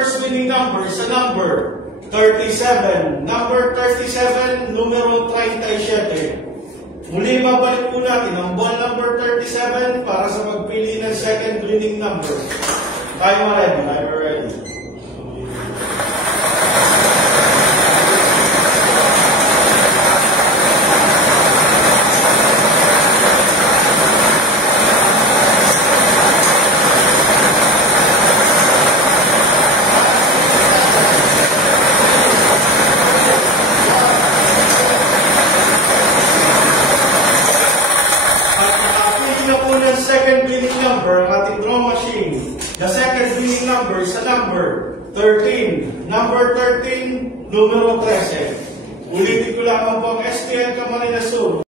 first winning number sa number 37. Number 37, numero 37. Muli babalik po natin ang ball number 37 para sa pagpili ng second winning number. Tayo ready? Tayo ready. Second winning number ang ating draw machine. The second winning number sa number 13. Number 13, numero 13. Ulitin ko lamang po ang STL Camarines Sur.